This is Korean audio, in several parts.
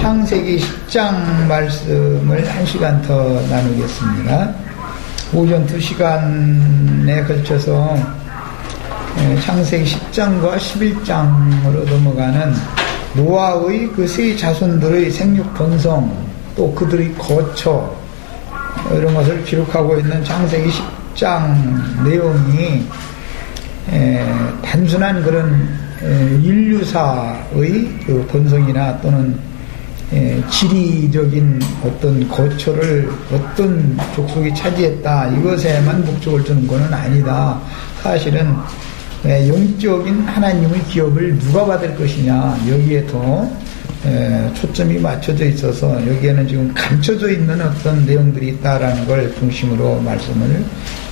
창세기 10장 말씀을 1시간 더 나누겠습니다. 오전 2시간에 걸쳐서 창세기 10장과 11장으로 넘어가는 노아의 그 세 자손들의 생육 번성, 또 그들의 거처, 이런 것을 기록하고 있는 창세기 10장 내용이 단순한 그런 인류사의 그 번성이나 또는 지리적인 어떤 거처를 어떤 족속이 차지했다, 이것에만 목적을 두는 것은 아니다. 사실은 영적인 하나님의 기업을 누가 받을 것이냐, 여기에 더 초점이 맞춰져 있어서 여기에는 지금 감춰져 있는 어떤 내용들이 있다라는 걸 중심으로 말씀을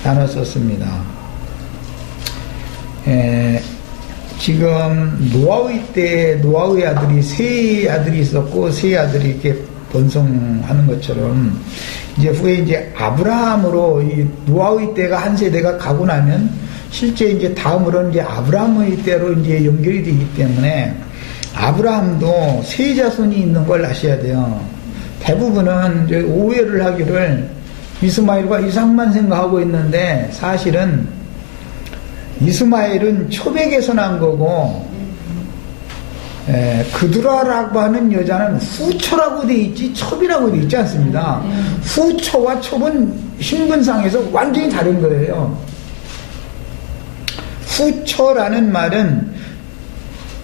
나눴었습니다. 지금 노아의 때 노아의 아들이 세 아들이 있었고 세 아들이 이렇게 번성하는 것처럼 이제 후에 이제 아브라함으로 이 노아의 때가 한 세대가 가고 나면 실제 이제 다음으로는 이제 아브라함의 때로 이제 연결이 되기 때문에 아브라함도 세 자손이 있는 걸 아셔야 돼요. 대부분은 이제 오해를 하기를 이스마엘과 이삭만 생각하고 있는데, 사실은 이스마엘은 초백에서 난 거고, 그두라라고 하는 여자는 후초라고 돼 있지 첩이라고 돼 있지 않습니다. 후초와 첩은 신분상에서 완전히 다른 거예요. 후초라는 말은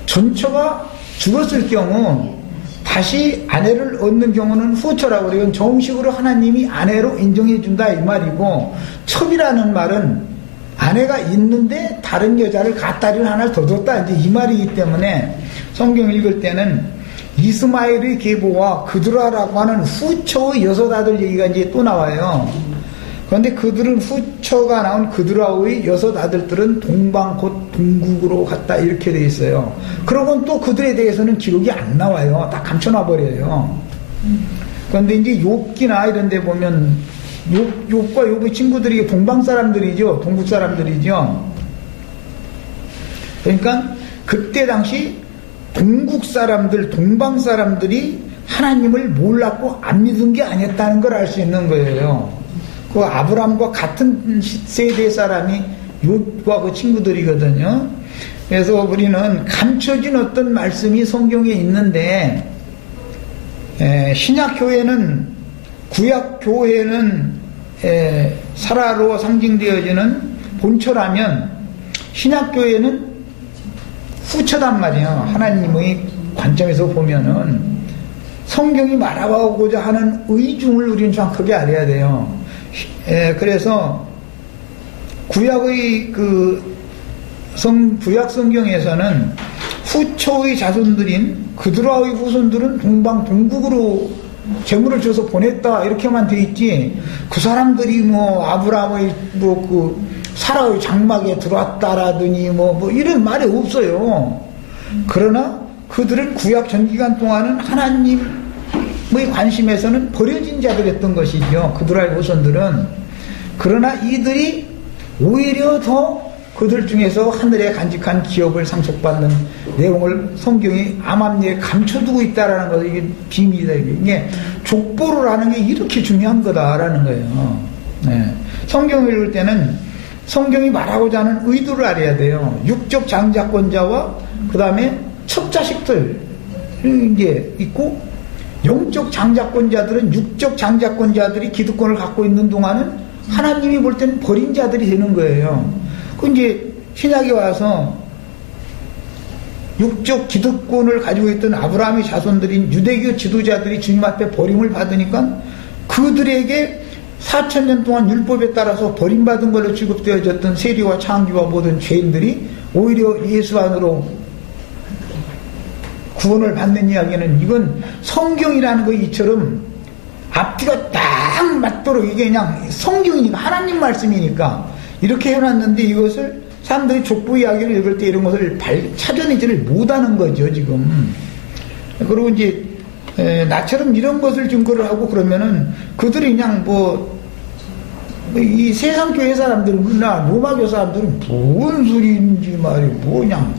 전처가 죽었을 경우 다시 아내를 얻는 경우는 후처라고 그래요. 정식으로 하나님이 아내로 인정해 준다 이 말이고, 첩이라는 말은 아내가 있는데 다른 여자를 갖다리를 하나 더 줬다, 이제 이 말이기 때문에 성경 읽을 때는 이스마엘의 계보와 그두라라고 하는 후초의 여섯 아들 얘기가 이제 또 나와요. 그런데 그들은 후처가 나온 그두라의 여섯 아들들은 동방 곧 동국으로 갔다, 이렇게 돼 있어요. 그러고는 또 그들에 대해서는 기록이 안 나와요. 다 감춰놔버려요. 그런데 이제 욥기나 이런 데 보면 욥과 욥의 친구들이 동방 사람들이죠. 동국 사람들이죠. 그러니까 그때 당시 동국 사람들, 동방 사람들이 하나님을 몰랐고 안 믿은 게 아니었다는 걸 알 수 있는 거예요. 그 아브라함과 같은 세대 사람이 욥과 그 친구들이거든요. 그래서 우리는 감춰진 어떤 말씀이 성경에 있는데, 신약교회는, 구약교회는 사라로 상징되어지는 본처라면 신약교회는 후처단 말이에요. 하나님의 관점에서 보면은 성경이 말하고자 하는 의중을 우리는 정확하게 알아야 돼요. 그래서 구약의 구약 성경에서는 후초의 자손들인 그두라의 후손들은 동방 동국으로 재물을 줘서 보냈다, 이렇게만 돼 있지, 그 사람들이 뭐 아브라함의 사라의 장막에 들어왔다라더니 뭐 이런 말이 없어요. 그러나 그들은 구약 전기간 동안은 하나님의 관심에서는 버려진 자들이었던 것이죠. 그두라의 후손들은. 그러나 이들이 오히려 더 그들 중에서 하늘에 간직한 기업을 상속받는 내용을 성경이 암암리에 감춰두고 있다라는 것이 이게 비밀이다. 이게 족보를 하는 게 이렇게 중요한 거다라는 거예요. 네. 성경을 읽을 때는 성경이 말하고자 하는 의도를 알아야 돼요. 육적 장자권자와 그 다음에 첩자식들 이제 있고, 영적 장자권자들은 육적 장자권자들이 기득권을 갖고 있는 동안은 하나님이 볼 때는 버린 자들이 되는 거예요. 그 이제 신약에 와서 육적 기득권을 가지고 있던 아브라함의 자손들인 유대교 지도자들이 주님 앞에 버림을 받으니까 그들에게 4000년 동안 율법에 따라서 버림받은 걸로 취급되어졌던 세리와 창기와 모든 죄인들이 오히려 예수 안으로 구원을 받는 이야기는, 이건 성경이라는 거 이처럼 앞뒤가 딱 맞도록, 이게 그냥 성경이니까 하나님 말씀이니까 이렇게 해놨는데, 이것을 사람들이 족보 이야기를 읽을 때 이런 것을 찾아내지를 못하는 거죠 지금. 그리고 이제 나처럼 이런 것을 증거를 하고 그러면은 그들이 그냥 이 세상 교회 사람들은, 로마교 사람들은 뭔 소리인지 말이에요. 그냥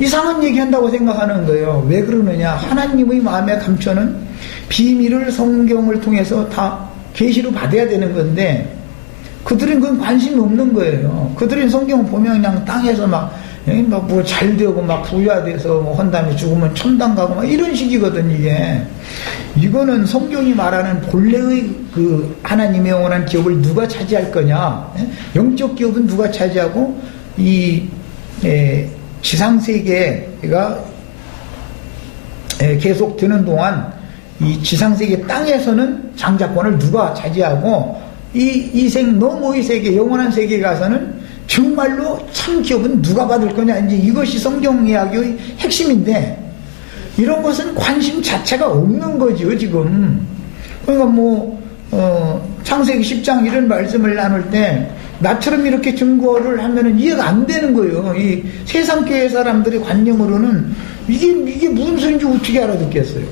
이상한 얘기한다고 생각하는 거예요. 왜 그러느냐? 하나님의 마음에 감춰는 비밀을 성경을 통해서 다 계시로 받아야 되는 건데 그들은 그건 관심이 없는 거예요. 그들은 성경을 보면 그냥 땅에서 막 뭐 잘 되고 막 부자 돼서 뭐 한 다음에 죽으면 천당 가고 막 이런 식이거든 이게. 이거는 성경이 말하는 본래의 그 하나님의 영원한 기업을 누가 차지할 거냐? 영적 기업은 누가 차지하고 이 지상세계가 계속 되는 동안 이 지상세계 땅에서는 장자권을 누가 차지하고 이 너머의 세계 영원한 세계에 가서는 정말로 참 기업은 누가 받을 거냐 이제 이것이 성경 이야기의 핵심인데 이런 것은 관심 자체가 없는 거죠 지금. 그러니까 창세기 10장 이런 말씀을 나눌 때 나처럼 이렇게 증거를 하면은 이해가 안 되는 거예요. 이 세상 교회 사람들의 관념으로는 이게 무슨 소리인지 어떻게 알아듣겠어요.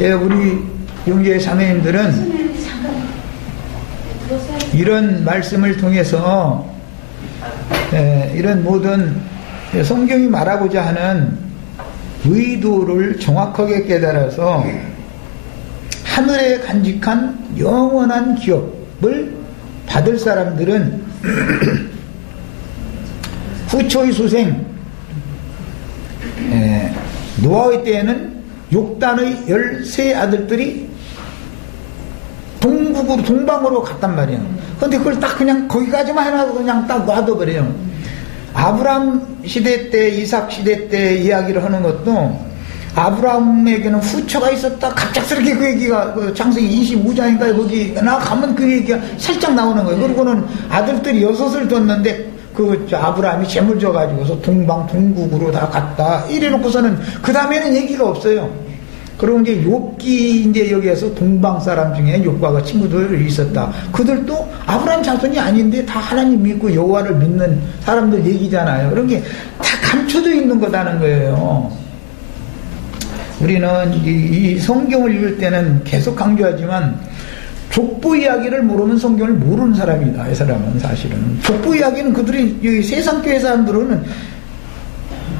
예, 우리 영계 자매님들은 이런 말씀을 통해서 이런 모든 성경이 말하고자 하는 의도를 정확하게 깨달아서 하늘에 간직한 영원한 기업을 받을 사람들은 후초의 수생 노아의 때에는 욕단의 13아들들이 동방으로 갔단 말이에요. 그런데 그걸 딱 그냥 거기까지만 해놔도 그냥 딱 놔둬버려요. 아브라함 시대 때, 이삭 시대 때 이야기를 하는 것도 아브라함에게는 후처가 있었다. 갑작스럽게 그 얘기가 창세기 25장인가요? 거기 가면 그 얘기가 살짝 나오는 거예요. 그리고는 아들들이 6을 뒀는데 아브라함이 재물 줘가지고서 동방 동국으로 다 갔다. 이래놓고서는 그 다음에는 얘기가 없어요. 그리고 이제 욥기 이제 여기에서 동방 사람 중에 욥과 친구들이 있었다. 그들도 아브라함 자손이 아닌데 다 하나님 믿고 여호와를 믿는 사람들 얘기잖아요. 그런 게 다 감춰져 있는 거다는 거예요. 우리는 이 성경을 읽을 때는 계속 강조하지만 족보 이야기를 모르면 성경을 모르는 사람이다. 이 사람은 사실은. 족보 이야기는 그들이 세상 교회 사람들은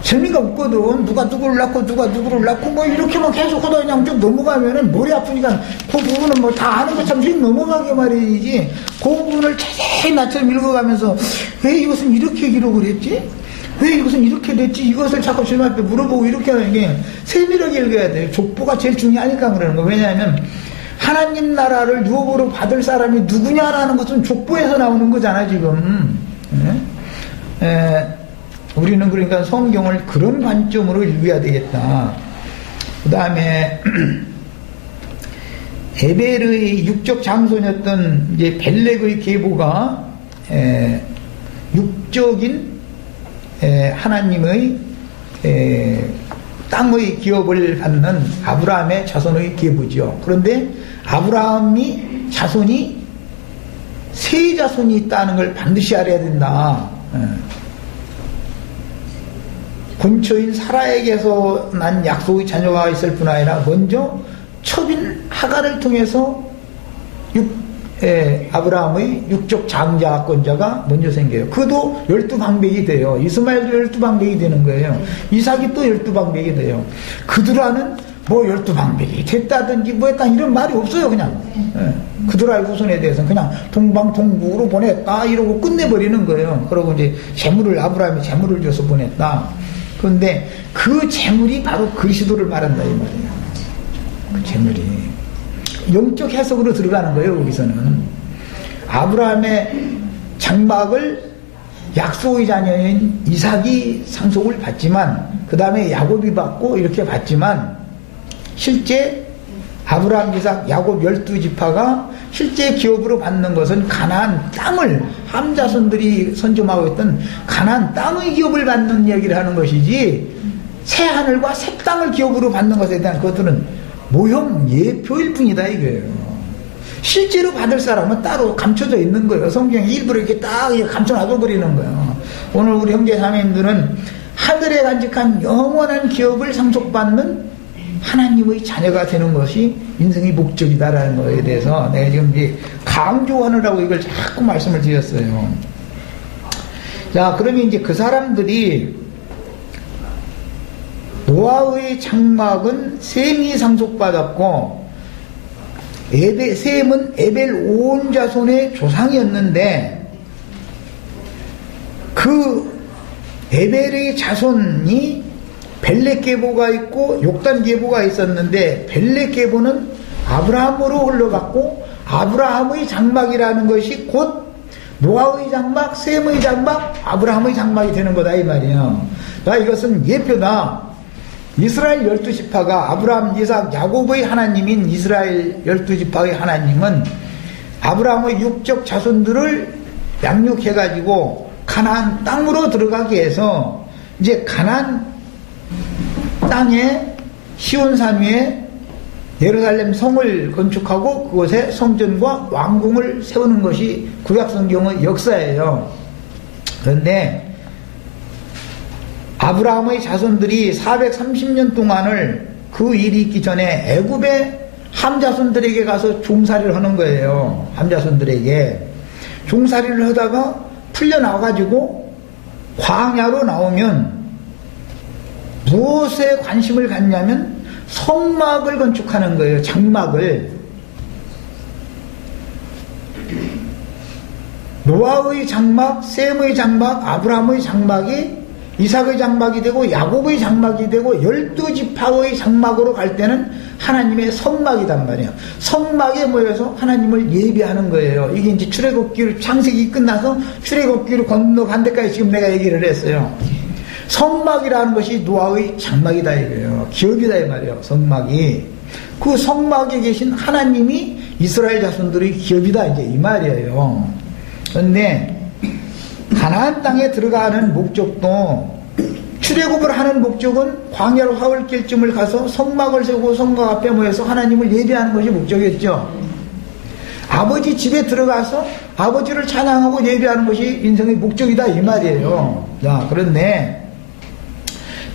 재미가 없거든. 누가 누구를 낳고 누가 누구를 낳고 뭐 이렇게만 계속 하다 그냥 쭉 넘어가면은 머리 아프니까 그 부분은 뭐 다 아는 것처럼 쭉 넘어가게 말이지. 그 부분을 자세히 나처럼 읽어가면서 왜 이것은 이렇게 기록을 했지? 왜 이것은 이렇게 됐지? 이것을 자꾸 주님 앞에 물어보고 이렇게 하는 게 세밀하게 읽어야 돼요. 족보가 제일 중요하니까 그러는 거. 왜냐하면 하나님 나라를 유업으로 받을 사람이 누구냐라는 것은 족보에서 나오는 거잖아 지금. 우리는 그러니까 성경을 그런 관점으로 읽어야 되겠다. 그 다음에 에벨의 육적 장손이었던 이제 벨렉의 계보가 육적인 하나님의 땅의 기업을 받는 아브라함의 자손의 계보죠. 그런데 아브라함이 자손이 세 자손이 있다는 걸 반드시 알아야 된다. 본처인 사라에게서 난 약속의 자녀가 있을 뿐 아니라 먼저 첩인 하갈을 통해서 아브라함의 육적 장자권자가 먼저 생겨요. 그도 12방백이 돼요. 이스마엘도 12방백이 되는 거예요. 이삭이 또 12방백이 돼요. 그들하는 뭐 12방백이 됐다든지 뭐 했다 이런 말이 없어요. 그냥 그들의 후손에 대해서는 그냥 동방 동국으로 보냈다 이러고 끝내버리는 거예요. 그러고 이제 아브라함이 재물을 줘서 보냈다. 그런데 그 재물이 바로 그리스도를 말한다 이 말이에요. 그 재물이 영적 해석으로 들어가는 거예요. 여기서는 아브라함의 장막을 약속의 자녀인 이삭이 상속을 받지만 그 다음에 야곱이 받고 이렇게 받지만 실제 아브라함, 이삭, 야곱 12지파가 실제 기업으로 받는 것은 가나안 땅을 함자손들이 선점하고 있던 가나안 땅의 기업을 받는 얘기를 하는 것이지 새 하늘과 새 땅을 기업으로 받는 것에 대한 그것들은 모형 예표일 뿐이다 이거예요. 실제로 받을 사람은 따로 감춰져 있는 거예요. 성경에 일부러 이렇게 딱 감춰놔둬 버리는 거예요. 오늘 우리 형제 자매님들은 하늘에 간직한 영원한 기업을 상속받는 하나님의 자녀가 되는 것이 인생의 목적이다라는 것에 대해서 내가 지금 이제 강조하느라고 이걸 자꾸 말씀을 드렸어요. 자, 그러면 이제 그 사람들이 노아의 장막은 셈이 상속받았고 셈은 에벨 온 자손의 조상이었는데 그 에벨의 자손이 벨렉 계보가 있고 욕단 계보가 있었는데 벨렉 계보는 아브라함으로 흘러갔고 아브라함의 장막이라는 것이 곧 노아의 장막, 셈의 장막, 아브라함의 장막이 되는 거다 이 말이에요. 이것은 예표다. 이스라엘 12지파가 아브라함, 이삭, 야곱의 하나님인 이스라엘 12지파의 하나님은 아브라함의 육적 자손들을 양육해가지고 가나안 땅으로 들어가게 해서 이제 가나안 땅에 시온산 위에 예루살렘 성을 건축하고 그곳에 성전과 왕궁을 세우는 것이 구약성경의 역사예요. 그런데 아브라함의 자손들이 430년 동안을 그 일이 있기 전에 애굽의 함자손들에게 가서 종살이를 하는 거예요. 함자손들에게 종살이를 하다가 풀려나와가지고 광야로 나오면 무엇에 관심을 갖냐면 성막을 건축하는 거예요. 장막을. 노아의 장막, 셈의 장막, 아브라함의 장막이 이삭의 장막이 되고 야곱의 장막이 되고 12지파의 장막으로 갈 때는 하나님의 성막이단 말이에요. 성막에 모여서 하나님을 예배하는 거예요. 이게 이제 출애굽기로 창세기 끝나서 출애굽기로 건너간 데까지 지금 내가 얘기를 했어요. 성막이라는 것이 노아의 장막이다 이거예요. 기업이다 이 말이에요. 성막이. 그 성막에 계신 하나님이 이스라엘 자손들의 기업이다 이제 이 말이에요. 그런데 가나안 땅에 들어가는 목적도 출애굽을 하는 목적은 광야로 하울길쯤을 가서 성막을 세우고 성막 앞에 모여서 하나님을 예배하는 것이 목적이었죠. 아버지 집에 들어가서 아버지를 찬양하고 예배하는 것이 인생의 목적이다 이 말이에요. 자, 그런데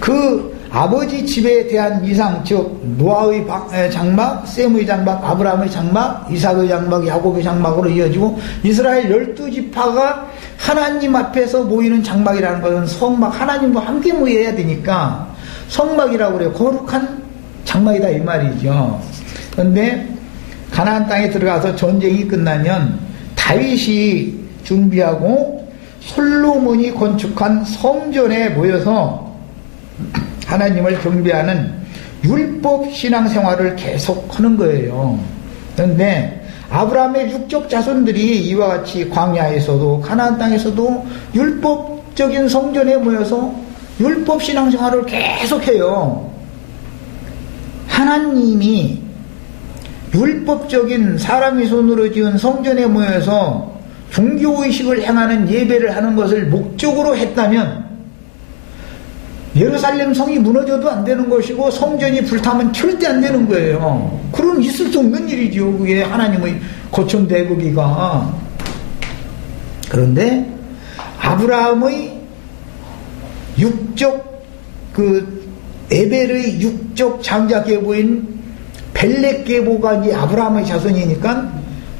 그 아버지 집에 대한 이상, 즉 노아의 장막, 셈의 장막, 아브라함의 장막, 이삭의 장막, 야곱의 장막으로 이어지고 이스라엘 12지파가 하나님 앞에서 모이는 장막이라는 것은 성막, 하나님과 함께 모여야 되니까 성막이라고 그래요. 거룩한 장막이다 이 말이죠. 그런데 가나안 땅에 들어가서 전쟁이 끝나면 다윗이 준비하고 솔로몬이 건축한 성전에 모여서 하나님을 경배하는 율법 신앙생활을 계속 하는 거예요. 그런데 아브라함의 육적 자손들이 이와 같이 광야에서도 가나안 땅에서도 율법적인 성전에 모여서 율법 신앙생활을 계속해요. 하나님이 율법적인 사람이 손으로 지은 성전에 모여서 종교의식을 행하는 예배를 하는 것을 목적으로 했다면 예루살렘 성이 무너져도 안 되는 것이고 성전이 불타면 절대 안 되는 거예요. 그럼 있을 수 없는 일이죠. 그게 하나님의 고천대국이가. 그런데 아브라함의 육적 에벨의 육적 장자 계보인 벨렉 계보가 이제 아브라함의 자손이니까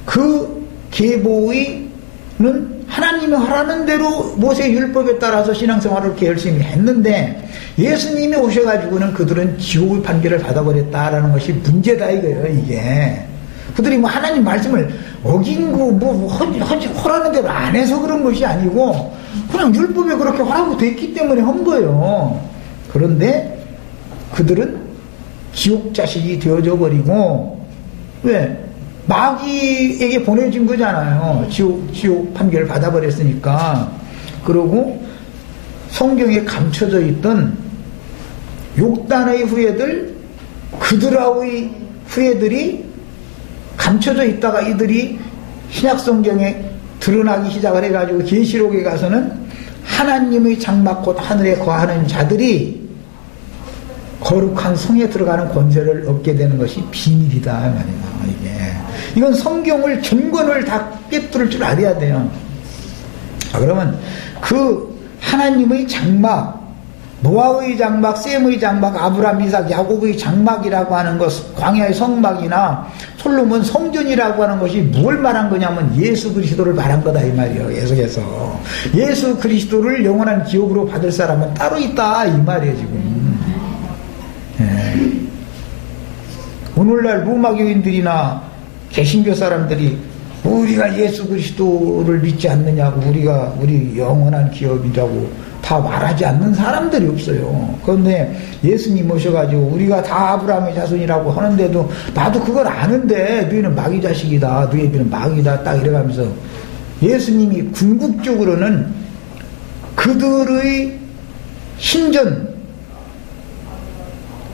그 계보는 하나님이 하라는 대로 모세 율법에 따라서 신앙생활을 이렇게 열심히 했는데 예수님이 오셔가지고는 그들은 지옥의 판결을 받아버렸다라는 것이 문제다 이거예요. 이게 그들이 뭐 하나님 말씀을 어긴 거 허라는 대로 안 해서 그런 것이 아니고 그냥 율법에 그렇게 하라고 됐기 때문에 한 거예요. 그런데 그들은 지옥 자식이 되어져 버리고 왜? 마귀에게 보내진 거잖아요. 지옥 판결을 받아버렸으니까. 그러고 성경에 감춰져 있던 욕단의 후예들, 그드라의 후예들이 감춰져 있다가 이들이 신약성경에 드러나기 시작을 해가지고 계시록에 가서는 하나님의 장막 곧 하늘에 거하는 자들이 거룩한 성에 들어가는 권세를 얻게 되는 것이 비밀이다 말이야. 이건 성경을 전권을 다 꿰뚫을 줄 알아야 돼요. 그러면 그 하나님의 장막, 노아의 장막, 셈의 장막, 아브라함, 이삭, 야곱의 장막이라고 하는 것, 광야의 성막이나 솔로몬 성전이라고 하는 것이 뭘 말한 거냐면 예수 그리스도를 말한 거다 이 말이에요. 계속해서 예수 그리스도를 영원한 기업으로 받을 사람은 따로 있다 이 말이에요 지금. 예. 오늘날 로마교인들이나 개신교 사람들이 우리가 예수 그리스도를 믿지 않느냐고, 우리 영원한 기업이라고 다 말하지 않는 사람들이 없어요. 그런데 예수님 오셔가지고 우리가 다 아브라함의 자손이라고 하는데도 나도 그걸 아는데 너희는 마귀 자식이다, 너희들은 마귀다, 딱 이래가면서 예수님이 궁극적으로는 그들의 신전,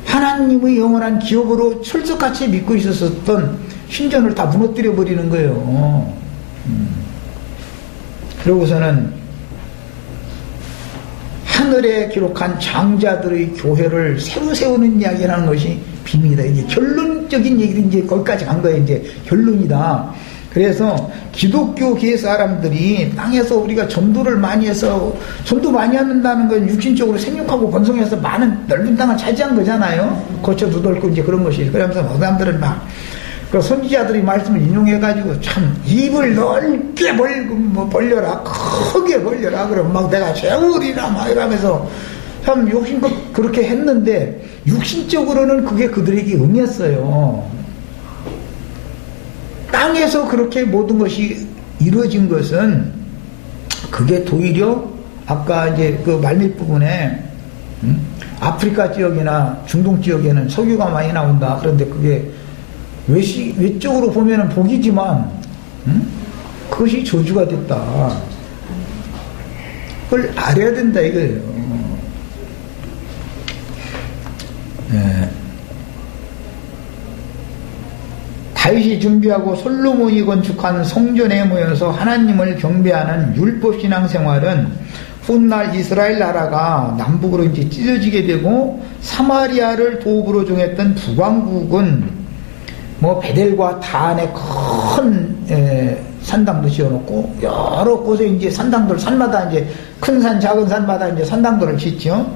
하나님의 영원한 기업으로 철석같이 믿고 있었던 신전을 다 무너뜨려 버리는 거예요. 그러고서는 하늘에 기록한 장자들의 교회를 새로 세우는 이야기라는 것이 비밀이다. 이제 결론적인 얘기를 이제 거기까지 간 거예요. 이제 결론이다. 그래서 기독교계 사람들이 땅에서 우리가 전도를 많이 해서, 전도 많이 한다는 건 육신적으로 생육하고 번성해서 많은 넓은 땅을 차지한 거잖아요. 거쳐도 넓고 이제 그런 것이. 그러면서 그 사람들은 막 그 선지자들이 말씀을 인용해가지고 참 입을 넓게 벌려라, 크게 벌려라, 그러면 막 내가 재우리라 막 이러면서 참 욕심껏 그렇게 했는데 육신적으로는 그게 그들에게 응했어요. 땅에서 그렇게 모든 것이 이루어진 것은 그게 도리어 아까 이제 그 말밀 부분에 아프리카 지역이나 중동 지역에는 석유가 많이 나온다. 그런데 그게 외적으로 보면은 복이지만 그것이 저주가 됐다. 그걸 알아야 된다 이거예요. 네. 다윗이 준비하고 솔로몬이 건축한 성전에 모여서 하나님을 경배하는 율법 신앙 생활은 훗날 이스라엘 나라가 남북으로 이제 찢어지게 되고 사마리아를 도읍으로 정했던 북왕국은 뭐 베델과 단에 큰 산당도 지어놓고 여러 곳에 이제 산당들, 산마다 이제 큰 산, 작은 산마다 이제 산당들을 짓죠.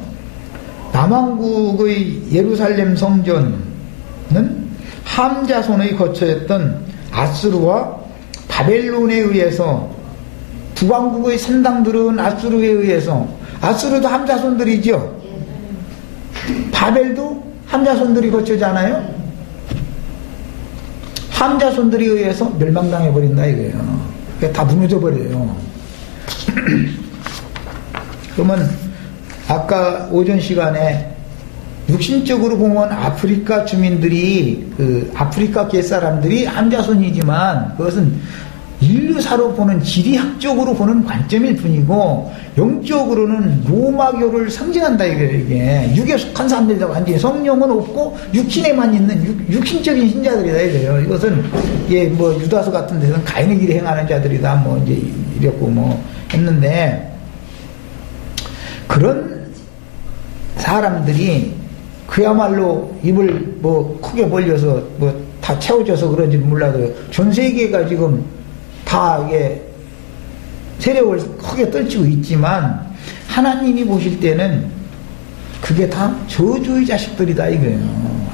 남왕국의 예루살렘 성전은 함 자손의 거처였던 아수르와 바벨론에 의해서, 북왕국의 산당들은 아수르에 의해서, 아수르도 함 자손들이죠. 바벨도 함 자손들이 거처잖아요. 함 자손들에 의해서 멸망당해 버린다 이거예요. 다 무너져 버려요. 그러면 아까 오전 시간에 육신적으로 보면 아프리카 주민들이, 그 아프리카계 사람들이 함 자손이지만 그것은 인류사로 보는, 지리학적으로 보는 관점일 뿐이고 영적으로는 로마교를 상징한다 이거예요. 이게 육에 속한 사람들이다. 완전히 성령은 없고 육신에만 있는 육신적인 신자들이다 이거예요. 이것은 뭐 유다서 같은 데서는 가인의 길을 행하는 자들이다 뭐 이제 이랬고 뭐 했는데, 그런 사람들이 그야말로 입을 뭐 크게 벌려서 뭐 다 채워져서 그런지 몰라도 전 세계가 지금 다 이게 세력을 크게 떨치고 있지만 하나님이 보실 때는 그게 다 저주의 자식들이다 이거예요.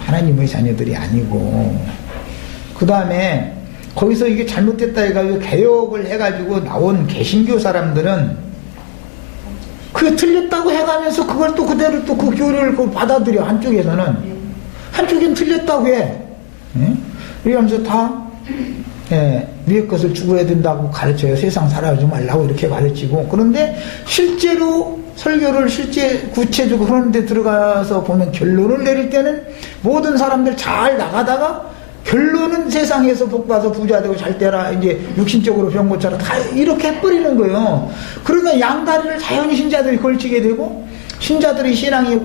하나님의 자녀들이 아니고. 그 다음에 거기서 이게 잘못됐다 해가지고 개혁을 해가지고 나온 개신교 사람들은 그게 틀렸다고 해가면서 그걸 또 그대로 또 그 교리를 받아들여. 한쪽엔 틀렸다고 해. 이러면서 다 위의 것을 추구해야 된다고 가르쳐요. 세상 살아가지 말라고 이렇게 가르치고. 그런데 실제로 설교를 실제 구체적으로 그런 데 들어가서 보면 결론을 내릴 때는 모든 사람들 잘 나가다가 결론은 세상에서 복받아 부자되고 잘 되라, 이제 육신적으로 병 고쳐라, 다 이렇게 해버리는 거예요. 그러면 양다리를 자연히 신자들이 걸치게 되고 신자들의 신앙이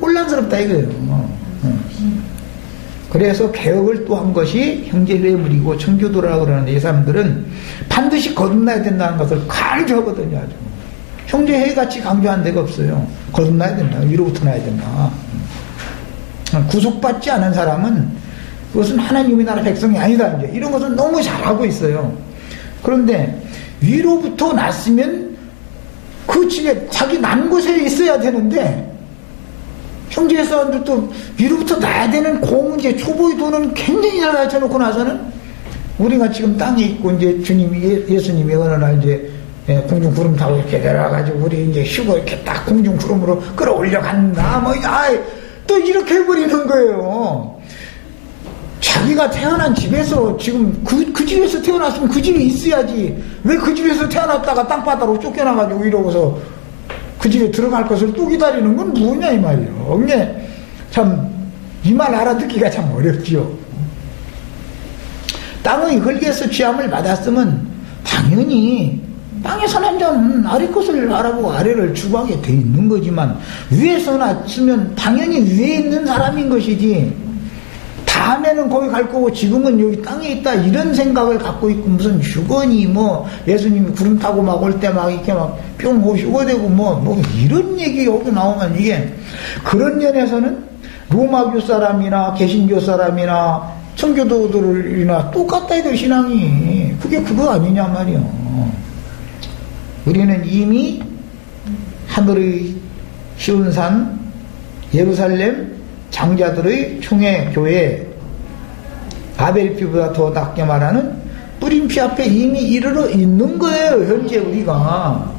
혼란스럽다 이거예요. 그래서 개혁을 또 한 것이 형제회물이고 청교도라고 그러는데, 이 사람들은 반드시 거듭나야 된다는 것을 강조하거든요. 아주 형제회같이 강조한 데가 없어요. 거듭나야 된다, 위로부터 나야 된다. 구속받지 않은 사람은 그것은 하나님의 나라 백성이 아니다, 이제 이런 것은 너무 잘하고 있어요. 그런데 위로부터 났으면 그 집에 자기 난 곳에 있어야 되는데, 형제 사람들도 위로부터 나야 되는 공제 초보의 돈은 굉장히 잘 가르쳐놓고 나서는 우리가 지금 땅에 있고 이제 주님이, 예수님이 어느 날 이제 공중 구름 타고 이렇게 내려와가지고 우리 이제 쉬고 이렇게 딱 공중 구름으로 끌어올려 간다. 뭐, 또 이렇게 해버리는 거예요. 자기가 태어난 집에서 지금 그 집에서 태어났으면 그 집에 있어야지. 왜 그 집에서 태어났다가 땅바닥으로 쫓겨나가지고 이러고서 그 집에 들어갈 것을 또 기다리는 건 뭐냐 이 말이에요. 이게 참 이 말 알아듣기가 참 어렵지요. 땅의 흙에서 취함을 받았으면 당연히 땅에 사는 자는 아래 것을 알아보고 아래를 추구하게 돼 있는 거지만 위에서 났으면 당연히 위에 있는 사람인 것이지 다음에는 거기 갈 거고 지금은 여기 땅에 있다 이런 생각을 갖고 있고 무슨 휴거니 뭐 예수님이 구름 타고 막 올 때 막 이렇게 막 뿅 휴거되고 뭐 이런 얘기 여기 나오면 이게 그런 면에서는 로마교 사람이나 개신교 사람이나 청교도들이나 똑같다 이들 신앙이 그게 그거 아니냐 말이요. 우리는 이미 하늘의 시온산 예루살렘 장자들의 총회 교회 바벨피보다 더 낮게 말하는 뿌림피 앞에 이미 이르러 있는 거예요. 현재 우리가.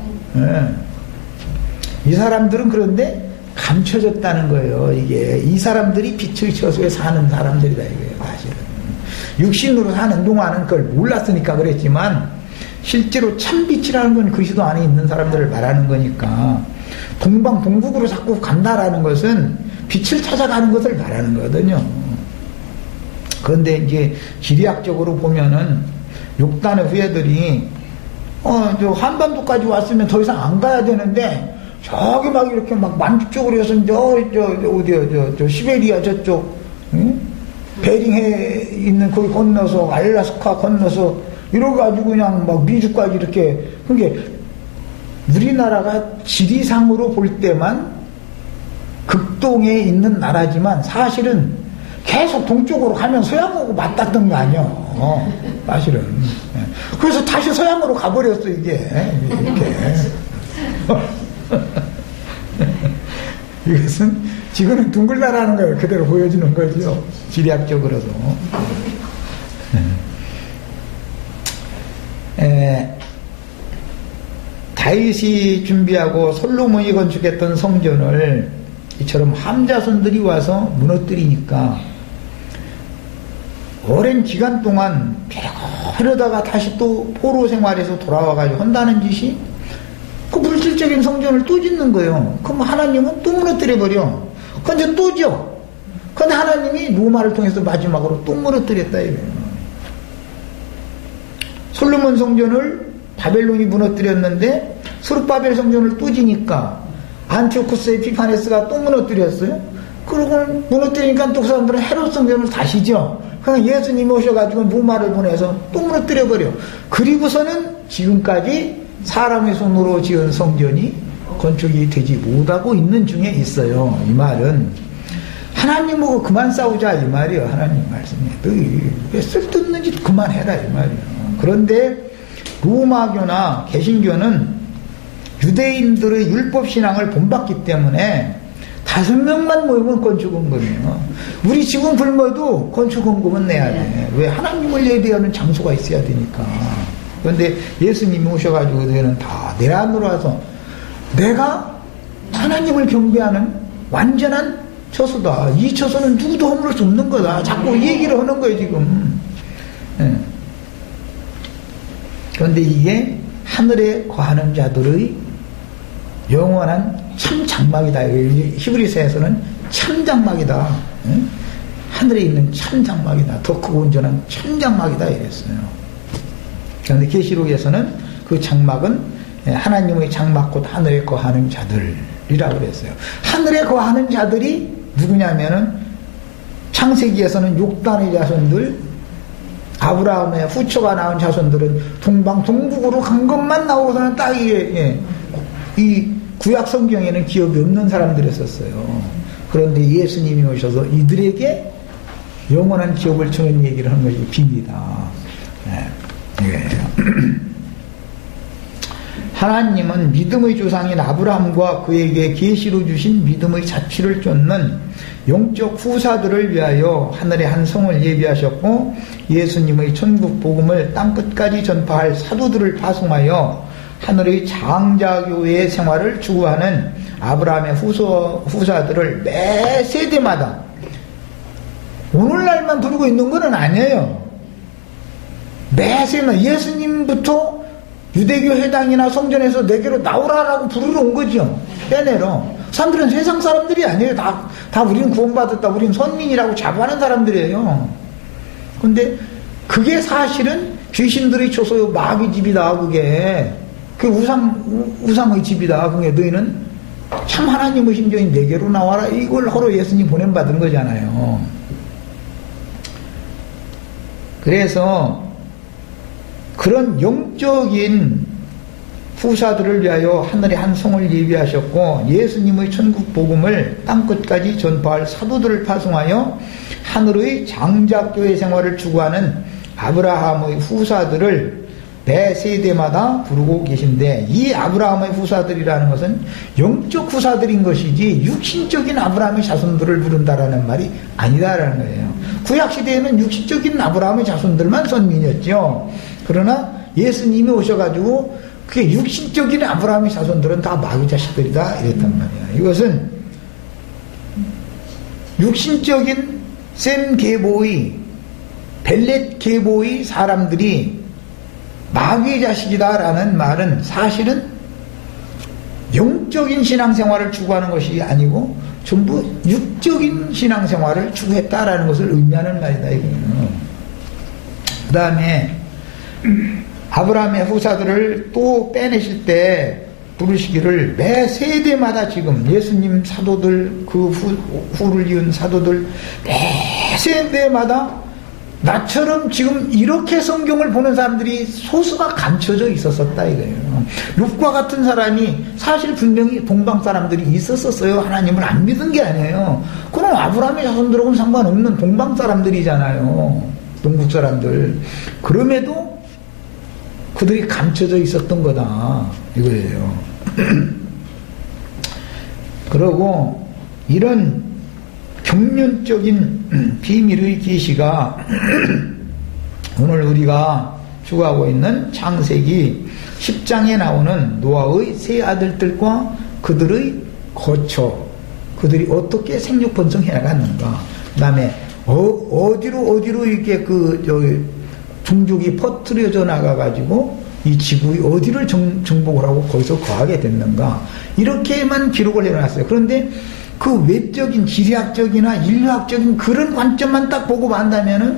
이 사람들은 그런데 감춰졌다는 거예요. 이게 이 사람들이 빛의 처소에 사는 사람들이다 이거예요. 사실은 육신으로 사는 동안은 그걸 몰랐으니까 그랬지만 실제로 참빛이라는 건 그리스도 안에 있는 사람들을 말하는 거니까 동방동북으로 자꾸 간다라는 것은 빛을 찾아가는 것을 말하는 거거든요. 그런데 이제 지리학적으로 보면은 욕단의 후예들이 저 한반도까지 왔으면 더 이상 안 가야 되는데 저기 막 이렇게 막 만주 쪽으로 해서 어디요 시베리아 저쪽 베링해 있는 거기 건너서 알래스카 건너서 이러가지고 그냥 막 미주까지 이렇게 그게 우리나라가 지리상으로 볼 때만 극동에 있는 나라지만 사실은 계속 동쪽으로 가면 서양하고 맞닿던 거 아니요. 사실은. 그래서 다시 서양으로 가버렸어 이게 이렇게. 이것은 지금은 둥글다라는 걸 그대로 보여주는 거죠. 지리학적으로도. 다윗이 준비하고 솔로몬이 건축했던 성전을 이처럼 함자손들이 와서 무너뜨리니까 오랜 기간 동안 그러다가 다시 또 포로 생활에서 돌아와가지고 한다는 짓이 그 물질적인 성전을 또 짓는 거예요. 그럼 하나님은 또 무너뜨려버려. 근데 또 지어. 근데 하나님이 로마를 통해서 마지막으로 또 무너뜨렸다 이거예요. 솔로몬 성전을 바벨론이 무너뜨렸는데 스룹바벨 성전을 또 지니까 안티오쿠스 에피파네스가 또 무너뜨렸어요. 그러고 무너뜨리니까 또 그 사람들은 헤롯 성전을 다시 지어. 그냥 예수님이 오셔가지고 로마를 보내서 또 무너뜨려버려. 그리고서는 지금까지 사람의 손으로 지은 성전이 건축이 되지 못하고 있는 중에 있어요. 이 말은 하나님하고 그만 싸우자 이 말이에요. 하나님 말씀에 왜 쓸데없는 짓 그만해라 이 말이에요. 그런데 로마교나 개신교는 유대인들의 율법신앙을 본받기 때문에 5명만 모이면 건축헌금이에요. 우리 지금 굶어도 건축헌금은 내야 돼. 왜? 하나님을 예배하는 장소가 있어야 되니까. 그런데 예수님이 오셔가지고 너희는 다 내 안으로 와서 내가 하나님을 경배하는 완전한 처소다. 이 처소는 누구도 허물을 수 없는 거다. 자꾸 이 얘기를 하는 거예요 지금. 그런데 이게 하늘에 거하는 자들의 영원한 참 장막이다. 히브리서에서는 참 장막이다. 하늘에 있는 참 장막이다. 더 크고 온전한 참 장막이다 이랬어요. 그런데 계시록에서는 그 장막은 하나님의 장막 곧 하늘에 거하는 자들이라고 그랬어요. 하늘에 거하는 자들이 누구냐면은 창세기에서는 욕단의 자손들, 아브라함의 후초가 나온 자손들은 동방 동북으로 간 것만 나오고서는 딱 이 구약 성경에는 기업이 없는 사람들이었어요. 그런데 예수님이 오셔서 이들에게 영원한 기업을 주는 얘기를 하는 것이 비밀이다. 이거예요. 하나님은 믿음의 조상인 아브라함과 그에게 계시로 주신 믿음의 자취를 쫓는 영적 후사들을 위하여 하늘의 한 성을 예비하셨고 예수님의 천국 복음을 땅끝까지 전파할 사도들을 파송하여 하늘의 장자교회의 생활을 추구하는 아브라함의 후사들을 매 세대마다 오늘날만 부르고 있는 건 아니에요. 매 세대마다 예수님부터 유대교 회당이나 성전에서 내게로 나오라라고 부르러 온 거죠. 빼내러. 사람들은 세상 사람들이 아니에요. 다 우리는 구원받았다, 우리는 선민이라고 자부하는 사람들이에요. 근데 그게 사실은 귀신들의 초소 마귀 집이다. 그게 그 우상의 집이다. 그게 너희는 참 하나님의 심정인 내게로 나와라. 이걸 허로 예수님 보냄받은 거잖아요. 그래서 그런 영적인 후사들을 위하여 하늘의 한 성을 예비하셨고 예수님의 천국 복음을 땅끝까지 전파할 사도들을 파송하여 하늘의 장자교회 생활을 추구하는 아브라함의 후사들을 매 세대마다 부르고 계신데, 이 아브라함의 후사들이라는 것은 영적 후사들인 것이지 육신적인 아브라함의 자손들을 부른다라는 말이 아니다라는 거예요. 구약시대에는 육신적인 아브라함의 자손들만 선민이었죠. 그러나 예수님이 오셔가지고 그게 육신적인 아브라함의 자손들은 다 마귀 자식들이다 이랬단 말이야. 이것은 육신적인 셈 계보의 벨렛 계보의 사람들이 마귀의 자식이다라는 말은 사실은 영적인 신앙생활을 추구하는 것이 아니고 전부 육적인 신앙생활을 추구했다라는 것을 의미하는 말이다 이거예요. 그 다음에 아브라함의 후사들을 또 빼내실 때 부르시기를 매 세대마다 지금 예수님 사도들 그 후를 이은 사도들 매 세대마다 나처럼 지금 이렇게 성경을 보는 사람들이 소수가 감춰져 있었었다 이거예요. 룻과 같은 사람이 사실 분명히 동방 사람들이 있었었어요. 하나님을 안 믿은 게 아니에요. 그럼 아브라함의 자손들하고는 상관없는 동방 사람들이잖아요. 동국 사람들. 그럼에도 그들이 감춰져 있었던 거다 이거예요. 그러고 이런 경륜적인 비밀의 계시가 오늘 우리가 추구하고 있는 창세기 10장에 나오는 노아의 세 아들들과 그들의 거처, 그들이 어떻게 생육 번성해 나갔는가, 그 다음에 어디로 이렇게 종족이 퍼뜨려져 나가가지고 이 지구의 어디를 정복을 하고 거기서 거하게 됐는가, 이렇게만 기록을 해놨어요. 그런데 그 외적인 지리학적이나 인류학적인 그런 관점만 딱 보고 만다면은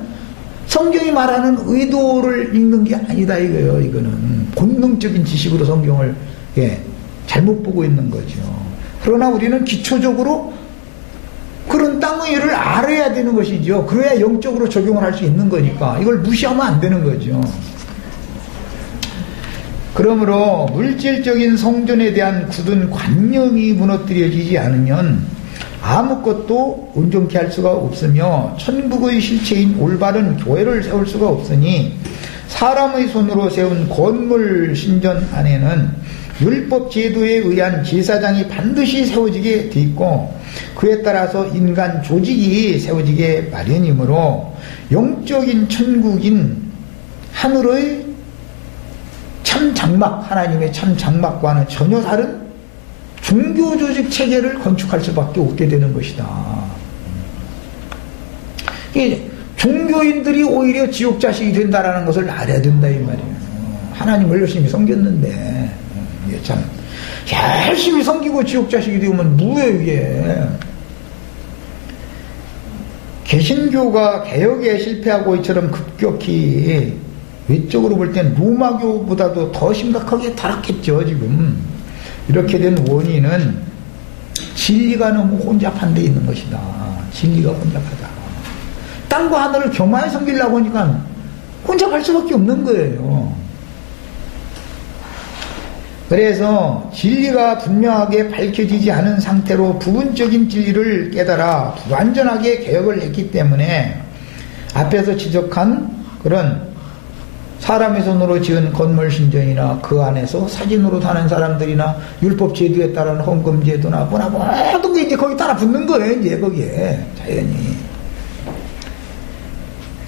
성경이 말하는 의도를 읽는 게 아니다 이거예요. 이거는 본능적인 지식으로 성경을 잘못 보고 있는 거죠. 그러나 우리는 기초적으로 그런 땅의 일을 알아야 되는 것이죠. 그래야 영적으로 적용을 할 수 있는 거니까 이걸 무시하면 안 되는 거죠. 그러므로 물질적인 성전에 대한 굳은 관념이 무너뜨려지지 않으면 아무것도 온전케 할 수가 없으며 천국의 실체인 올바른 교회를 세울 수가 없으니 사람의 손으로 세운 건물 신전 안에는 율법 제도에 의한 제사장이 반드시 세워지게 돼 있고 그에 따라서 인간 조직이 세워지게 마련이므로 영적인 천국인 하늘의 참 장막, 하나님의 참 장막과는 전혀 다른 종교 조직 체계를 건축할 수밖에 없게 되는 것이다. 종교인들이 오히려 지옥 자식이 된다라는 것을 알아야 된다 이 말이에요. 하나님을 열심히 섬겼는데 이게 참 열심히 섬기고 지옥 자식이 되면 뭐예요 이게. 개신교가 개혁에 실패하고 이처럼 급격히 외적으로 볼 땐 로마교보다도 더 심각하게 타락했죠 지금. 이렇게 된 원인은 진리가 너무 혼잡한 데 있는 것이다. 진리가 혼잡하다. 땅과 하늘을 겸하여 섬기려고 하니까 혼잡할 수밖에 없는 거예요. 그래서 진리가 분명하게 밝혀지지 않은 상태로 부분적인 진리를 깨달아 불완전하게 개혁을 했기 때문에 앞에서 지적한 그런 사람의 손으로 지은 건물 신전이나 그 안에서 사진으로 사는 사람들이나 율법 제도에 따른 헌금 제도나 뭐나 모든 게 이제 거기 따라 붙는 거예요. 이제 거기에 자연히.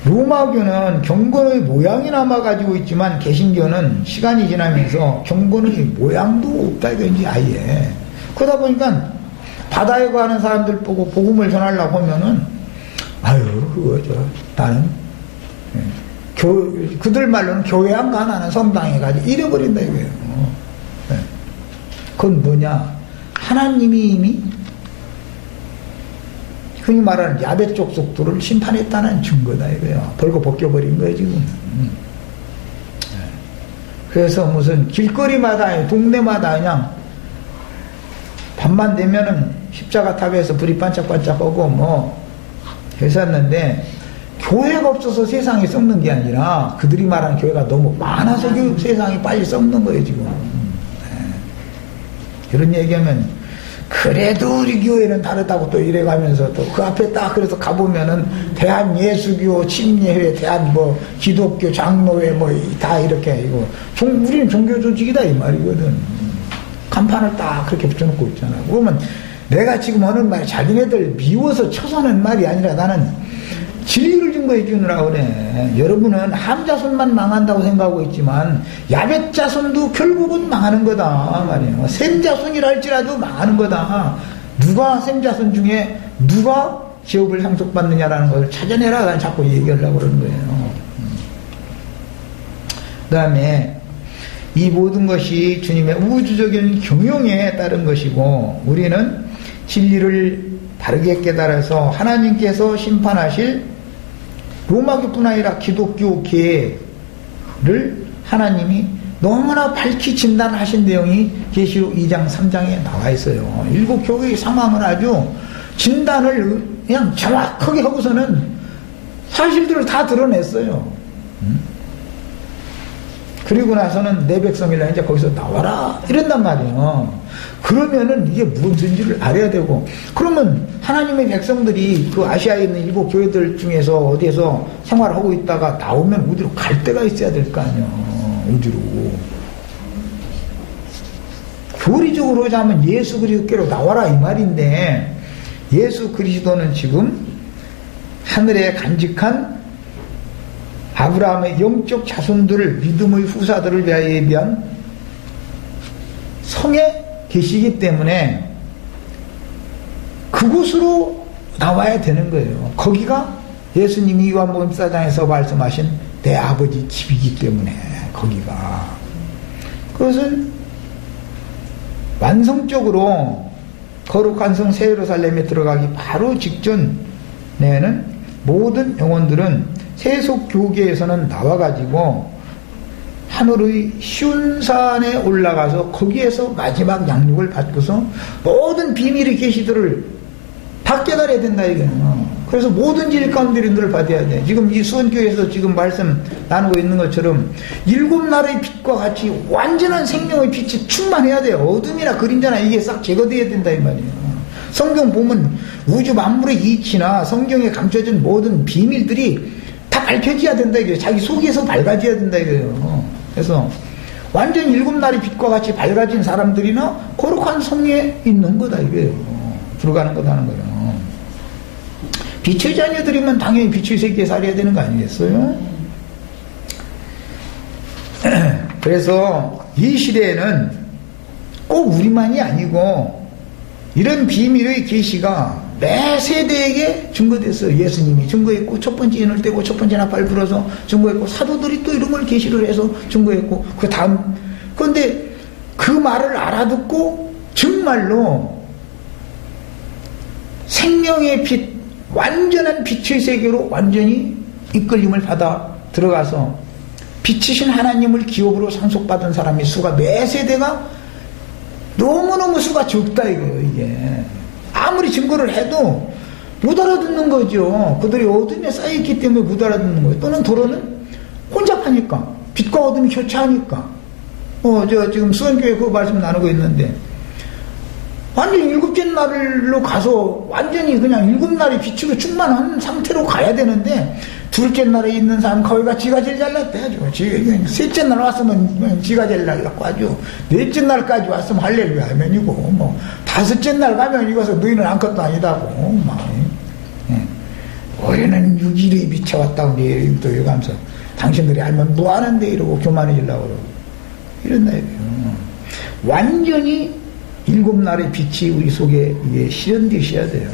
로마교는 경건의 모양이 남아가지고 있지만 개신교는 시간이 지나면서 경건의 모양도 없다 이건지 아예. 그러다 보니까 바다에 가는 사람들 보고 복음을 전하려고 하면은 아유 그거 나는 그들 말로는 교회 안 가 나는 성당에 가지 이래버린다 이거예요. 그건 뭐냐? 하나님이 이미 흔히 말하는 야베 쪽 속도를 심판했다는 증거다 이거예요. 벌거 벗겨버린 거예요 지금. 그래서 무슨 길거리마다 동네마다 그냥 밤만 되면은 십자가 탑에서 불이 반짝반짝하고 뭐 했었는데 교회가 없어서 세상이 썩는 게 아니라 그들이 말하는 교회가 너무 많아서 세상이 빨리 썩는 거예요 지금. 그런 얘기하면 그래도 우리 교회는 다르다고 또 이래가면서 또 그 앞에 딱 그래서 가보면은 대한예수교 침례회 대한 뭐 기독교 장로회 뭐 다 이렇게 이거 우리는 종교 조직이다 이 말이거든. 간판을 딱 그렇게 붙여놓고 있잖아. 그러면 내가 지금 하는 말이 자기네들 미워서 쳐서는 말이 아니라 나는 진리를 증거해 주느라 그래. 여러분은 함자손만 망한다고 생각하고 있지만 야벳자손도 결국은 망하는 거다 말이에요. 셈자손이라 할지라도 망하는 거다. 누가 셈자손 중에 누가 지옥을 상속받느냐라는 것을 찾아내라 난 자꾸 얘기하려고 그러는 거예요. 그 다음에 이 모든 것이 주님의 우주적인 경영에 따른 것이고 우리는 진리를 바르게 깨달아서 하나님께서 심판하실 로마교뿐 아니라 기독교계를 하나님이 너무나 밝히 진단하신 내용이 계시록 2장 3장에 나와 있어요. 일곱 교회의 상황을 아주 진단을 그냥 정확하게 하고서는 사실들을 다 드러냈어요. 그리고 나서는 내 백성이라 이제 거기서 나와라 이런단 말이에요. 그러면은 이게 무엇인지를 알아야 되고, 그러면 하나님의 백성들이 그 아시아에 있는 일곱 교회들 중에서 어디에서 생활하고 있다가 나오면 어디로 갈 데가 있어야 될 거 아니에요. 어디로. 교리적으로 하자면 예수 그리스도께로 나와라 이 말인데, 예수 그리스도는 지금 하늘에 간직한 아브라함의 영적 자손들을, 믿음의 후사들을 위한 성에 계시기 때문에 그곳으로 나와야 되는 거예요. 거기가 예수님이 요한복음 4장에서 말씀하신 내 아버지 집이기 때문에 거기가. 그것을 완성적으로 거룩한 성 새 예루살렘에 들어가기 바로 직전에는 모든 영혼들은 세속 교계에서는 나와가지고 하늘의 쉬운 산에 올라가서 거기에서 마지막 양육을 받고서 모든 비밀의 계시들을 다 깨달아야 된다 이거예요. 그래서 모든 질 가운데 인도를 받아야 돼. 지금 이 수원교회에서 지금 말씀 나누고 있는 것처럼 일곱 날의 빛과 같이 완전한 생명의 빛이 충만해야 돼요. 어둠이나 그림자나 이게 싹 제거돼야 된다 이 말이에요. 성경 보면 우주 만물의 이치나 성경에 감춰진 모든 비밀들이 다 밝혀져야 된다 이거예요. 자기 속에서 밝아져야 된다 이거예요. 그래서 완전 일곱 날의 빛과 같이 밝아진 사람들이나 거룩한 성에 있는 거다 이거예요. 들어가는 거다 하는 거예요. 빛의 자녀들이면 당연히 빛의 세계에 살아야 되는 거 아니겠어요? 그래서 이 시대에는 꼭 우리만이 아니고 이런 비밀의 계시가 매 세대에게 증거됐어요. 예수님이 증거했고, 첫 번째 인을 떼고 첫 번째 나팔 불어서 증거했고, 사도들이 또 이런 걸 계시를 해서 증거했고, 그 다음, 그런데 그 말을 알아듣고 정말로 생명의 빛, 완전한 빛의 세계로 완전히 이끌림을 받아 들어가서 빛이신 하나님을 기업으로 상속받은 사람의 수가 매 세대가 너무너무 수가 적다 이거예요. 이게 아무리 증거를 해도 못 알아듣는 거죠. 그들이 어둠에 쌓여있기 때문에 못 알아듣는 거예요. 또는 도로는 혼잡하니까, 빛과 어둠이 교차하니까. 지금 수원교회 그 말씀 나누고 있는데 완전히 일곱째 날로 가서 완전히 그냥 일곱 날이 빛으로 충만한 상태로 가야 되는데, 둘째 날에 있는 사람 거기가 지가 제일 잘났대. 아주 셋째 날 왔으면 지가 제일 날랐고, 아주 넷째 날까지 왔으면 할렐루야 아멘이고, 뭐 다섯째 날 가면 이것은 너희는 아무것도 아니다고 막 우리는 유기를 비춰왔다고 이제 또 이러면서 당신들이 알면 뭐하는데 이러고 교만해지려고 그러고 이런다 이거요. 완전히 7날의 빛이 우리 속에 이게 실현되셔야 돼요.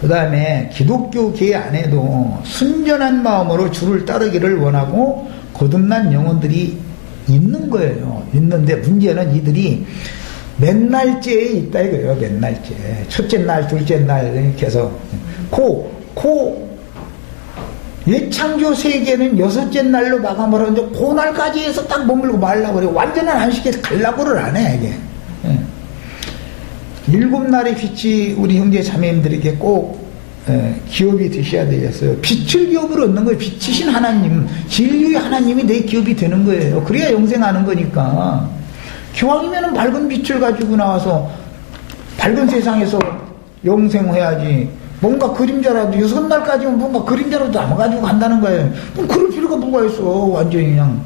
그 다음에 기독교계 안에도 순전한 마음으로 주를 따르기를 원하고 거듭난 영혼들이 있는 거예요. 있는데 문제는 이들이 맨날째에 있다 이거예요. 맨날째. 첫째 날, 둘째 날 이렇게 해서 예창조 세계는 6째 날로 마감을 하는데 그 날까지 해서 딱 머물고 말라고 그래요. 완전한 안식에 가려고를 안 해 이게. 7날의 빛이 우리 형제 자매님들에게 꼭 기업이 되셔야 되겠어요. 빛을 기업으로 얻는 거예요. 빛이신 하나님, 진리의 하나님이 내 기업이 되는 거예요. 그래야 영생하는 거니까. 기왕이면은 밝은 빛을 가지고 나와서 밝은 세상에서 영생해야지. 뭔가 그림자라도 6날까지는 뭔가 그림자라도 남아가지고 간다는 거예요. 그럼 그럴 필요가 뭐가 있어. 완전히 그냥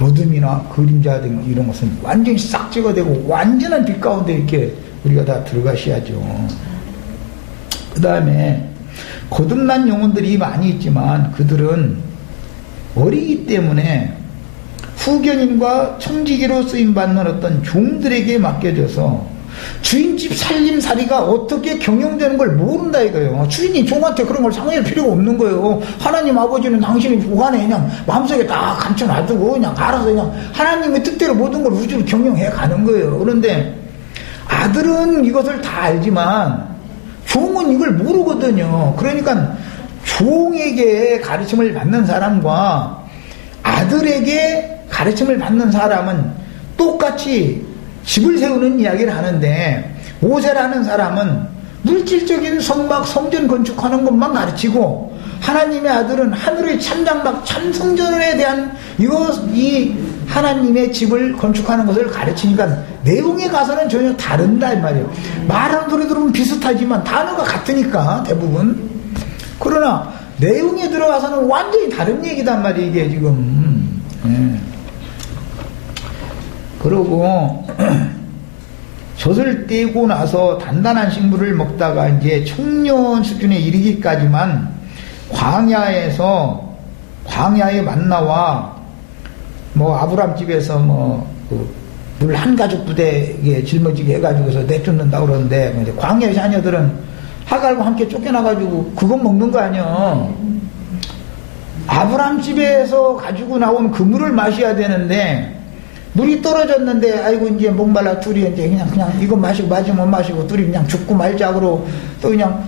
어둠이나 그림자 등 이런 것은 완전히 싹 찍어대고 완전한 빛 가운데 이렇게 우리가 다 들어가셔야죠. 그 다음에 거듭난 영혼들이 많이 있지만 그들은 어리기 때문에 후견인과 청지기로 쓰임받는 어떤 종들에게 맡겨져서 주인집 살림살이가 어떻게 경영되는 걸 모른다 이거예요. 주인이 종한테 그런 걸 상의할 필요가 없는 거예요. 하나님 아버지는 당신이 보관에 그냥 마음속에 다 감춰놔두고 그냥 알아서 그냥 하나님의 뜻대로 모든 걸 우주로 경영해 가는 거예요. 그런데 아들은 이것을 다 알지만 종은 이걸 모르거든요. 그러니까 종에게 가르침을 받는 사람과 아들에게 가르침을 받는 사람은 똑같이 집을 세우는 이야기를 하는데 모세라는 사람은 물질적인 성막 성전 건축하는 것만 가르치고 하나님의 아들은 하늘의 참장막 참성전에 대한 이 하나님의 집을 건축하는 것을 가르치니까 내용에 가서는 전혀 다른다 이 말이에요. 말하는 소리 들으면 비슷하지만 단어가 같으니까 대부분. 그러나 내용에 들어가서는 완전히 다른 얘기단 말이에요 이게 지금. 그러고 젖을 떼고 나서 단단한 식물을 먹다가 이제 청년 수준에 이르기까지만 광야에 만나와 뭐 아브람 집에서 물 한 가죽 부대에 짊어지게 해가지고서 내쫓는다 그러는데 광야의 자녀들은 하갈과 함께 쫓겨나가지고 그것 먹는 거 아니야. 아브람 집에서 가지고 나온 그 물을 마셔야 되는데 물이 떨어졌는데 아이고 이제 목말라 둘이 이제 그냥 이거 마시고 못 마시고 둘이 그냥 죽고 말자고 또 그냥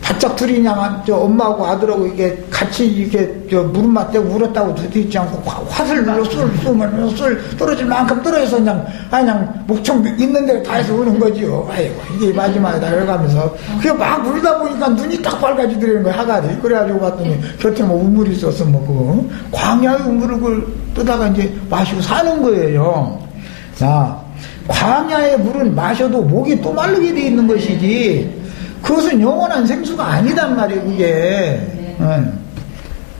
바짝 둘이 그냥 엄마하고 아들하고 이게 같이 이렇게 무릎 맞대고 울었다고 듣지 않고 화를 날로 술 떨어질 만큼 떨어져서 그냥 목청 있는 데로 다 해서 우는 거지요. 아이고 이게 마지막이다 이러면서 그게 막 울다 보니까 눈이 딱 밝아지더라는 거야 하갈이. 그래가지고 봤더니 곁에 뭐 우물이 있었어 뭐 광야의 우물을 뜨다가 이제 마시고 사는 거예요. 자, 광야의 물은 마셔도 목이 또 마르게 돼 있는 것이지 그것은 영원한 생수가 아니단 말이에요 그게.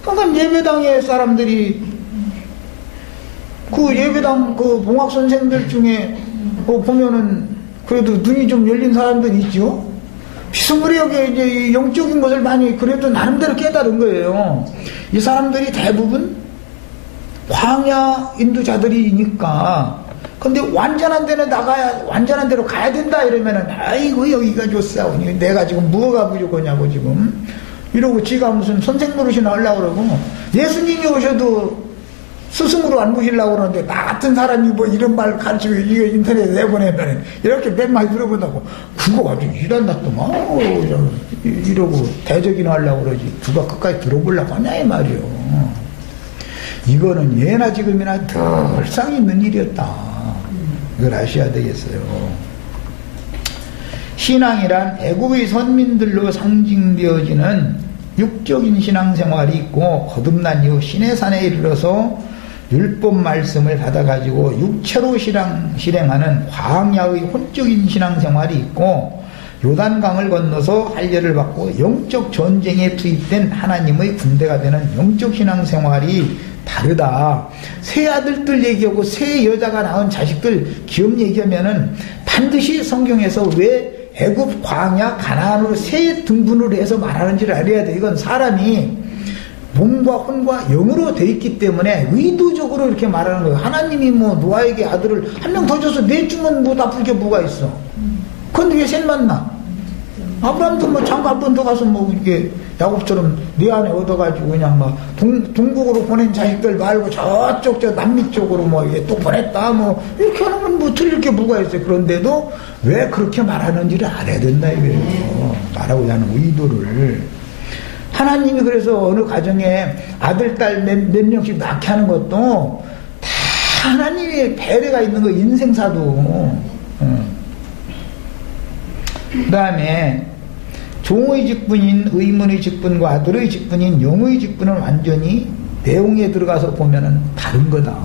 그러니까 예배당의 사람들이 그 예배당 그 봉학 선생들 중에 보면은 그래도 눈이 좀 열린 사람들이 있죠. 비스무리하게 이제 영적인 것을 많이 그래도 나름대로 깨달은 거예요. 이 사람들이 대부분 광야 인도자들이니까. 근데 완전한 데는 완전한 데로 가야 된다 이러면은 아이고 여기가 좋사오. 내가 지금 뭐가 부족하냐고 지금 이러고 지가 무슨 선생 노릇이나 하려고 그러고 예수님이 오셔도 스승으로 안 모시려고 그러는데 나 같은 사람이 뭐 이런 말 가르치고 이거 인터넷에 내보내면 이렇게 몇 마디 들어본다고 그거 아주 일한다 또 이러고 대적이나 하려고 그러지 누가 끝까지 들어보려고 하냐 이 말이요. 이거는 예나 지금이나 늘상 있는 일이었다. 이걸 아셔야 되겠어요. 신앙이란 애국의 선민들로 상징되어지는 육적인 신앙생활이 있고 거듭난 이후 시내산에 이르러서 율법 말씀을 받아가지고 육체로 실행하는 광야의 혼적인 신앙생활이 있고 요단강을 건너서 할례를 받고 영적 전쟁에 투입된 하나님의 군대가 되는 영적 신앙생활이 다르다. 새 아들들 얘기하고 새 여자가 낳은 자식들 기업 얘기하면은 반드시 성경에서 왜 애굽, 광야, 가나안으로 세 등분을 해서 말하는지를 알아야 돼. 이건 사람이 몸과 혼과 영으로 돼 있기 때문에 의도적으로 이렇게 말하는 거예요. 하나님이 뭐 노아에게 아들을 한 명 더 줘서 내주면 뭐 나쁠 게 뭐가 있어. 그런데 왜 셋만 나? 아브라함도 뭐 장가 한 번 더 가서 뭐 이게 야곱처럼 네 안에 얻어가지고 그냥 막 동국으로 보낸 자식들 말고 저쪽 저 남미 쪽으로 뭐 이게 또 보냈다 뭐 이렇게 하면 뭐 틀릴 게 뭐가 있어요. 그런데도 왜 그렇게 말하는지를 알아야 된다 이거예요. 말하고자 하는 의도를. 하나님이 그래서 어느 가정에 아들, 딸 몇 명씩 낳게 하는 것도 다 하나님의 배려가 있는 거, 인생사도. 그 다음에 종의 직분인 의문의 직분과 아들의 직분인 영의 직분은 완전히 내용에 들어가서 보면은 다른 거다.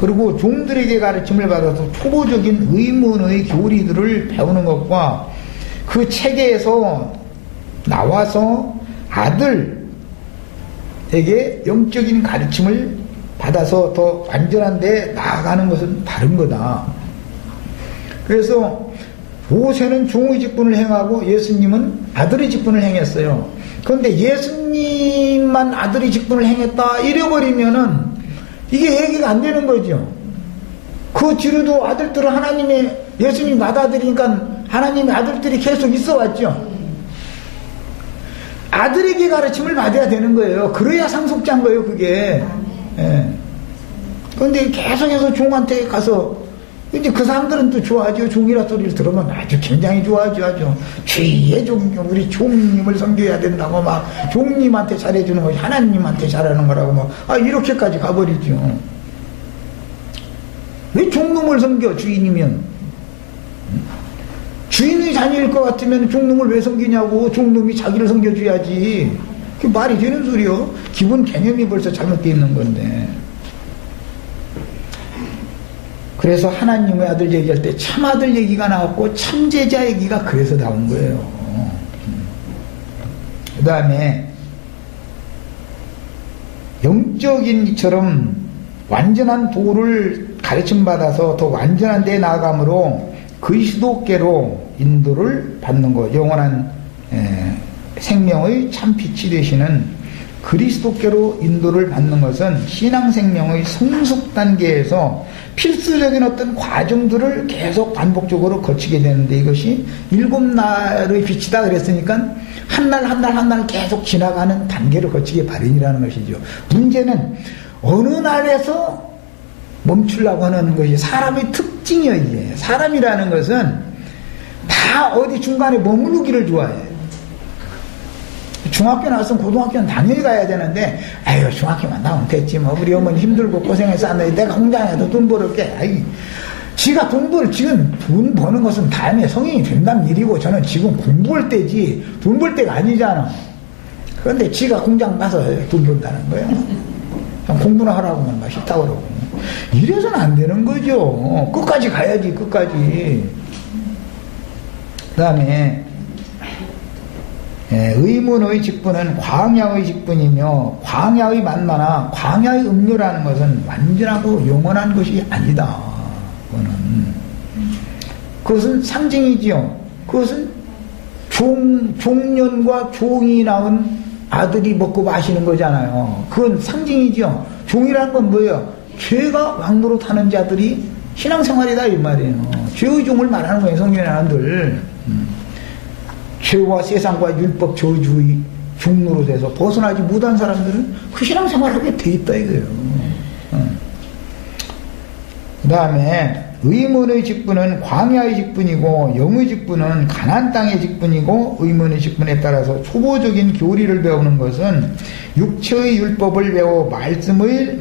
그리고 종들에게 가르침을 받아서 초보적인 의문의 교리들을 배우는 것과 그 체계에서 나와서 아들에게 영적인 가르침을 받아서 더 완전한 데 나아가는 것은 다른 거다. 그래서 모세는 종의 직분을 행하고 예수님은 아들의 직분을 행했어요. 그런데 예수님만 아들의 직분을 행했다 이래버리면은 이게 얘기가 안 되는 거죠. 그 뒤로도 아들들은 하나님의 예수님 맏아들이니까 하나님의 아들들이 계속 있어 왔죠. 아들에게 가르침을 받아야 되는 거예요. 그래야 상속자인 거예요, 그게. 예. 그런데 계속해서 종한테 가서, 이제 그 사람들은 또 좋아하죠. 종이라 소리를 들으면 아주 굉장히 좋아하죠. 아주. 주의의 종, 우리 종님을 섬겨야 된다고 막, 종님한테 잘해주는 것이 하나님한테 잘하는 거라고 막, 이렇게까지 가버리죠. 왜 종놈을 섬겨, 주인이면? 주인의 자녀일 것 같으면 종놈을 왜 섬기냐고. 종놈이 자기를 섬겨줘야지. 그게 말이 되는 소리요. 기본 개념이 벌써 잘못되어 있는 건데. 그래서 하나님의 아들 얘기할 때 참아들 얘기가 나왔고 참제자 얘기가 그래서 나온 거예요. 그 다음에 영적인 이처럼 완전한 도를 가르침받아서 더 완전한 데에 나아감으로 그리스도께로 인도를 받는 것, 영원한 생명의 참빛이 되시는 그리스도께로 인도를 받는 것은 신앙생명의 성숙 단계에서 필수적인 어떤 과정들을 계속 반복적으로 거치게 되는데 이것이 7날의 빛이다 그랬으니까 한 날 한 날 한 날 계속 지나가는 단계를 거치게 마련이라는 것이죠. 문제는 어느 날에서 멈추려고 하는 것이 사람의 특징이에요. 이게. 사람이라는 것은 다 어디 중간에 머무르기를 좋아해. 중학교 나왔으면 고등학교는 당연히 가야 되는데 아유 중학교만 나오면 됐지 뭐 우리 어머니 힘들고 고생해서 왔는데 내가 공장에서 돈 벌을게. 아이 지가 지금 돈 버는 것은 다음에 성인이 된다는 일이고 저는 지금 공부할 때지 돈 벌 때가 아니잖아. 그런데 지가 공장 가서 돈 번다는 거예요. 공부나 하라고만 막 싫다고 그러고 이래서는 안 되는 거죠. 끝까지 가야지. 끝까지. 그 다음에 의문의 직분은 광야의 직분이며 광야의 만나나 광야의 음료라는 것은 완전하고 영원한 것이 아니다. 그것은 상징이지요. 그것은 종년과 종이 낳은 아들이 먹고 마시는 거잖아요. 그건 상징이지요. 종이라는 건 뭐예요? 죄가 왕노릇 하는 자들이 신앙생활이다 이 말이에요. 죄의 종을 말하는 거예요. 성경에 나온들. 죄와 세상과 율법 저주의 종노릇에서 벗어나지 못한 사람들은 그 신앙생활하게 돼 있다 이거예요. 그 다음에 의문의 직분은 광야의 직분이고 영의 직분은 가나안 땅의 직분이고 의문의 직분에 따라서 초보적인 교리를 배우는 것은 육체의 율법을 배워 말씀을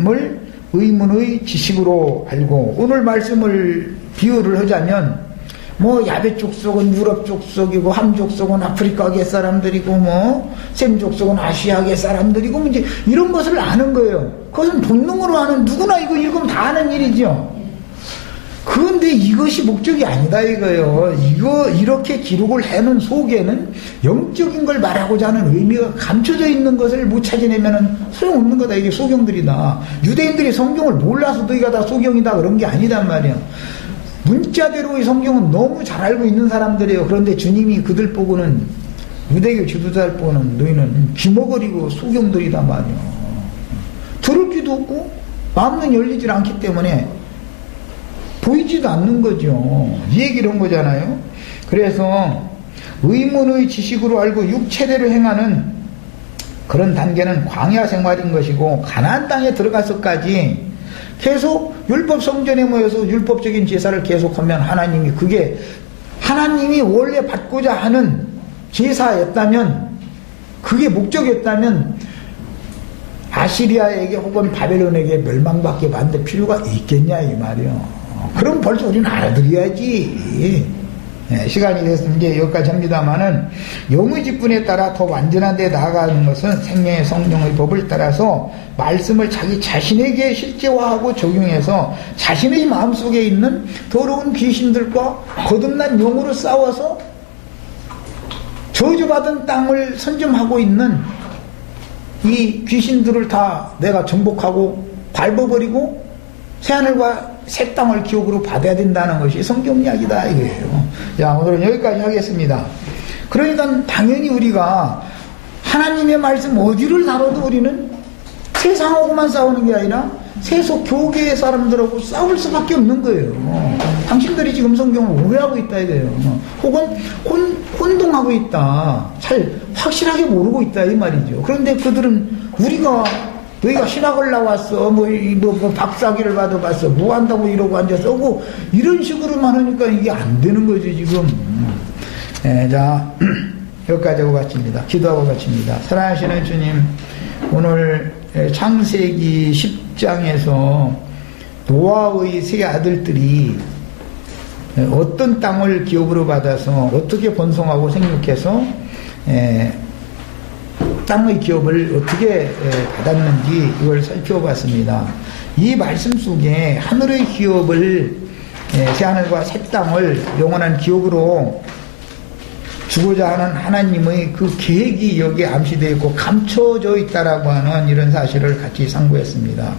의문의 지식으로 알고 오늘 말씀을 비유를 하자면 뭐 야베 족속은 유럽 족속이고 함 족속은 아프리카계 사람들이고 뭐 셈 족속은 아시아계 사람들이고 뭐 이제 이런 것을 아는 거예요. 그것은 본능으로 아는 누구나 이거 읽으면 다 아는 일이죠. 그런데 이것이 목적이 아니다 이거예요. 이렇게 기록을 해놓은 속에는 영적인 걸 말하고자 하는 의미가 감춰져 있는 것을 못 찾아내면은 소용없는 거다. 이게 소경들이다. 유대인들이 성경을 몰라서 너희가 다 소경이다 그런 게 아니단 말이야. 문자대로 이 성경은 너무 잘 알고 있는 사람들이에요. 그런데 주님이 그들 보고는, 유대교 지도자를 보고는 너희는 귀머거리고 수경들이다 말이요. 들을 귀도 없고 마음은 열리질 않기 때문에 보이지도 않는 거죠. 이 얘기를 한 거잖아요. 그래서 의문의 지식으로 알고 육체대로 행하는 그런 단계는 광야 생활인 것이고, 가나안 땅에 들어가서까지 계속 율법 성전에 모여서 율법적인 제사를 계속하면 하나님이, 그게 하나님이 원래 받고자 하는 제사였다면, 그게 목적이었다면 아시리아에게 혹은 바벨론에게 멸망받게 만들 필요가 있겠냐 이 말이요. 그럼 벌써 우리는 알아들어야지. 시간이 됐으면 이제 여기까지 합니다만은, 영의 직분에 따라 더 완전한 데 나아가는 것은 생명의 성령의 법을 따라서 말씀을 자기 자신에게 실제화하고 적용해서 자신의 마음속에 있는 더러운 귀신들과 거듭난 영으로 싸워서 저주받은 땅을 선점하고 있는 이 귀신들을 다 내가 정복하고 밟아버리고 새하늘과 새 땅을 기업으로 받아야 된다는 것이 성경 이야기다 이거예요. 자, 오늘은 여기까지 하겠습니다. 그러니까 당연히 우리가 하나님의 말씀 어디를 다뤄도 우리는 세상하고만 싸우는 게 아니라 세속 교계의 사람들하고 싸울 수밖에 없는 거예요. 당신들이 지금 성경을 오해하고 있다 이거예요. 혹은 혼동하고 있다. 잘 확실하게 모르고 있다 이 말이죠. 그런데 그들은 우리가 너희가 신학을 나왔어, 뭐 박사학위를 받아봤어, 뭐 한다고 이러고 앉아서 오고 이런 식으로만 하니까 이게 안 되는 거죠 지금. 자, 여기까지 하고 마칩니다. 기도하고 마칩니다. 사랑하시는 주님, 오늘 창세기 10장에서 노아의 세 아들들이 어떤 땅을 기업으로 받아서 어떻게 번성하고 생육해서 땅의 기업을 어떻게 받았는지 이걸 살펴봤습니다. 이 말씀 속에 하늘의 기업을, 새하늘과 새 땅을 영원한 기업으로 주고자 하는 하나님의 그 계획이 여기에 암시되어 있고 감춰져 있다라고 하는 이런 사실을 같이 상고했습니다.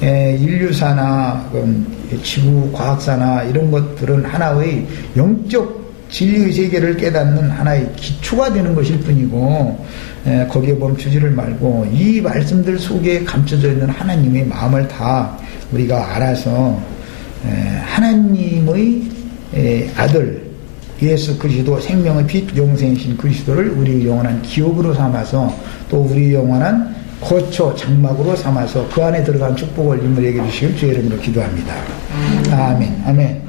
인류사나 지구 과학사나 이런 것들은 하나의 영적 진리의 세계를 깨닫는 하나의 기초가 되는 것일 뿐이고, 거기에 멈추지를 말고 이 말씀들 속에 감춰져 있는 하나님의 마음을 다 우리가 알아서 하나님의 아들 예수 그리스도, 생명의 빛, 영생이신 그리스도를 우리 영원한 기업으로 삼아서 또 우리 영원한 거처 장막으로 삼아서 그 안에 들어간 축복을 인물에게 주시길 주의 이름으로 기도합니다. 아멘. 아멘.